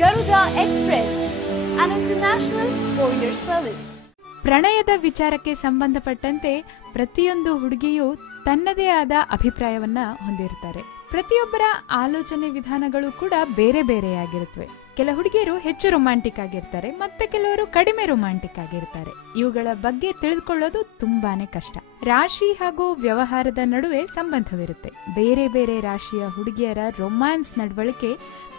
Garuda express on international ಪೋಲಿಸರ್ ಸೇಲಿಸ್ ಪ್ರಣಯದ ವಿಚಾರಕ್ಕೆ ಸಂಬಂಧಪಟ್ಟಂತೆ ಪ್ರತಿಯೊಂದು ಹುಡುಗಿಯು ತನ್ನದೇ ಆದ ಅಭಿಪ್ರಾಯವನ್ನ ಹೊಂದಿರ್ತಾರೆ ಪ್ರತಿಯೊಬ್ಬರ ಆಲೋಚನೆ ವಿಧಾನಗಳು ಕೂಡ ಬೇರೆ ಬೇರೆಯಾಗಿರುತ್ತವೆ. ಕೆಲ ಹುಡುಗಿಯರು ಹೆಚ್ಚು ರೊಮ್ಯಾಂಟಿಕ್ ಆಗಿರ್ತಾರೆ, ಮತ್ತೆ ಕೆಲವರು ಕಡಿಮೆ ರೊಮ್ಯಾಂಟಿಕ್ ಆಗಿರ್ತಾರೆ. ಇವುಗಳ ಬಗ್ಗೆ ತಿಳಿದುಕೊಳ್ಳೋದು ತುಂಬಾನೇ ಕಷ್ಟ. ರಾಶಿ ಹಾಗೂ ವ್ಯವಹಾರದ ನಡುವೆ ಸಂಬಂಧವಿರುತ್ತೆ. ಬೇರೆ ಬೇರೆ ರಾಶಿಯ ಹುಡುಗಿಯರ ರೊಮ್ಯಾನ್ಸ್ ನಡವಳಿಕೆ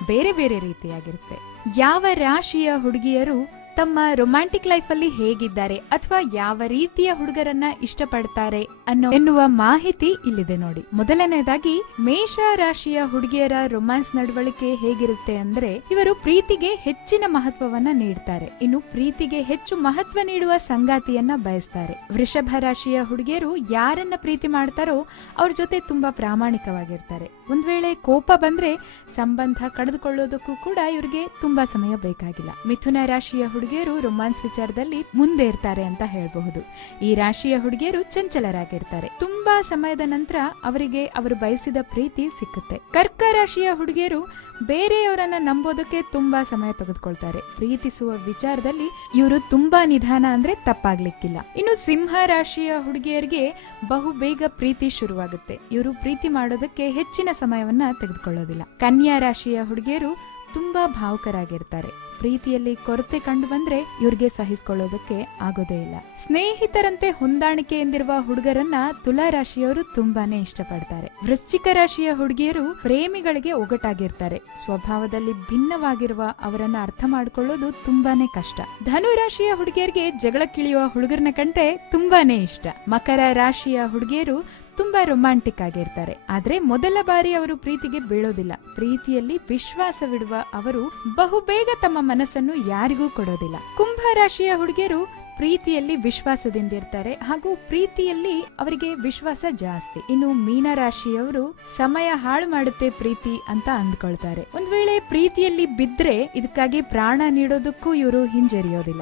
ಬೇರೆ ಬೇರೆ ರೀತಿಯಾಗಿರುತ್ತೆ. ಯಾವ ರಾಶಿಯ ಹುಡುಗಿಯರು ತಮ್ಮ ರೊಮ್ಯಾಂಟಿಕ್ ಲೈಫ್ ಅಲ್ಲಿ ಹೇಗಿದ್ದಾರೆ ಅಥವಾ ಯಾವ ರೀತಿಯ ಹುಡುಗರನ್ನ ಇಷ್ಟಪಡ್ತಾರೆ ಅನ್ನೋ ಎನ್ನುವ ಮಾಹಿತಿ ಇಲ್ಲಿದೆ ನೋಡಿ. ಮೊದಲನೇದಾಗಿ, ಮೇಷ ರಾಶಿಯ ಹುಡುಗಿಯರ ರೊಮ್ಯಾನ್ಸ್ ನಡವಳಿಕೆ ಹೇಗಿರುತ್ತೆ ಅಂದ್ರೆ, ಇವರು ಪ್ರೀತಿಗೆ ಹೆಚ್ಚಿನ ಮಹತ್ವವನ್ನ ನೀಡ್ತಾರೆ. ಇನ್ನು ಪ್ರೀತಿಗೆ ಹೆಚ್ಚು ಮಹತ್ವ ನೀಡುವ ಸಂಗಾತಿಯನ್ನ ಬಯಸ್ತಾರೆ. ವೃಷಭ ರಾಶಿಯ ಹುಡುಗಿಯರು ಯಾರನ್ನ ಪ್ರೀತಿ ಮಾಡ್ತಾರೋ ಅವ್ರ ಜೊತೆ ತುಂಬಾ ಪ್ರಾಮಾಣಿಕವಾಗಿರ್ತಾರೆ. ಒಂದ್ ವೇಳೆ ಕೋಪ ಬಂದ್ರೆ ಸಂಬಂಧ ಕಳೆದುಕೊಳ್ಳೋದಕ್ಕೂ ಕೂಡ ಇವ್ರಿಗೆ ತುಂಬಾ ಸಮಯ ಬೇಕಾಗಿಲ್ಲ. ಮಿಥುನ ರಾಶಿಯ ಹುಡುಗಿಯರು ರೊಮ್ಯಾನ್ಸ್ ವಿಚಾರದಲ್ಲಿ ಮುಂದೆ ಇರ್ತಾರೆ ಅಂತ ಹೇಳಬಹುದು. ಈ ರಾಶಿಯ ಹುಡುಗಿಯರು ಚಂಚಲರಾಗಿರ್ತಾರೆ. ತುಂಬಾ ಸಮಯದ ನಂತರ ಅವರಿಗೆ ಅವರು ಬಯಸಿದ ಪ್ರೀತಿ ಸಿಕ್ಕುತ್ತೆ. ಕರ್ಕ ರಾಶಿಯ ಹುಡುಗಿಯರು ಬೇರೆಯವರನ್ನ ನಂಬೋದಕ್ಕೆ ತುಂಬಾ ಸಮಯ ತೆಗೆದುಕೊಳ್ತಾರೆ. ಪ್ರೀತಿಸುವ ವಿಚಾರದಲ್ಲಿ ಇವರು ತುಂಬಾ ನಿಧಾನ ಅಂದ್ರೆ ತಪ್ಪಾಗ್ಲಿಕ್ಕಿಲ್ಲ. ಇನ್ನು ಸಿಂಹ ರಾಶಿಯ ಹುಡುಗಿಯರಿಗೆ ಬಹು ಬೇಗ ಪ್ರೀತಿ ಶುರುವಾಗುತ್ತೆ. ಇವರು ಪ್ರೀತಿ ಮಾಡೋದಕ್ಕೆ ಹೆಚ್ಚಿನ ಸಮಯವನ್ನ ತೆಗೆದುಕೊಳ್ಳೋದಿಲ್ಲ. ಕನ್ಯಾ ರಾಶಿಯ ಹುಡುಗಿಯರು ತುಂಬಾ ಭಾವುಕರಾಗಿರ್ತಾರೆ. ಪ್ರೀತಿಯಲ್ಲಿ ಕೊರತೆ ಕಂಡು ಬಂದ್ರೆ ಇವ್ರಿಗೆ ಸಹಿಸಿಕೊಳ್ಳೋದಕ್ಕೆ ಆಗೋದೇ ಇಲ್ಲ. ಸ್ನೇಹಿತರಂತೆ ಹೊಂದಾಣಿಕೆ ಎಂದಿರುವ ಹುಡುಗರನ್ನ ತುಲಾ ರಾಶಿಯವರು ತುಂಬಾನೇ ಇಷ್ಟಪಡ್ತಾರೆ. ವೃಶ್ಚಿಕ ರಾಶಿಯ ಹುಡುಗಿಯರು ಪ್ರೇಮಿಗಳಿಗೆ ಒಗಟಾಗಿರ್ತಾರೆ. ಸ್ವಭಾವದಲ್ಲಿ ಭಿನ್ನವಾಗಿರುವ ಅವರನ್ನ ಅರ್ಥ ಮಾಡ್ಕೊಳ್ಳೋದು ತುಂಬಾನೇ ಕಷ್ಟ. ಧನು ರಾಶಿಯ ಹುಡುಗಿಯರಿಗೆ ಜಗಳಕ್ಕಿಳಿಯುವ ಹುಡುಗರನ್ನ ಕಂಡ್ರೆ ತುಂಬಾನೇ ಇಷ್ಟ. ಮಕರ ರಾಶಿಯ ಹುಡುಗಿಯರು ತುಂಬಾ ರೊಮ್ಯಾಂಟಿಕ್ ಆಗಿರ್ತಾರೆ. ಆದ್ರೆ ಮೊದಲ ಬಾರಿ ಅವರು ಪ್ರೀತಿಗೆ ಬೀಳೋದಿಲ್ಲ. ಪ್ರೀತಿಯಲ್ಲಿ ವಿಶ್ವಾಸವಿಡುವ ಅವರು ಬಹುಬೇಗ ತಮ್ಮ ಮನಸ್ಸನ್ನು ಯಾರಿಗೂ ಕೊಡೋದಿಲ್ಲ. ಕುಂಭ ರಾಶಿಯ ಹುಡುಗಿಯರು ಪ್ರೀತಿಯಲ್ಲಿ ವಿಶ್ವಾಸದಿಂದ ಇರ್ತಾರೆ. ಹಾಗೂ ಪ್ರೀತಿಯಲ್ಲಿ ಅವರಿಗೆ ವಿಶ್ವಾಸ ಜಾಸ್ತಿ. ಇನ್ನು ಮೀನ ರಾಶಿಯವರು ಸಮಯ ಹಾಳು ಮಾಡುತ್ತೆ ಪ್ರೀತಿ ಅಂತ ಅಂದ್ಕೊಳ್ತಾರೆ. ಒಂದ್ ವೇಳೆ ಪ್ರೀತಿಯಲ್ಲಿ ಬಿದ್ರೆ ಇದಕ್ಕಾಗಿ ಪ್ರಾಣ ನೀಡೋದಕ್ಕೂ ಇವರು ಹಿಂಜರಿಯೋದಿಲ್ಲ.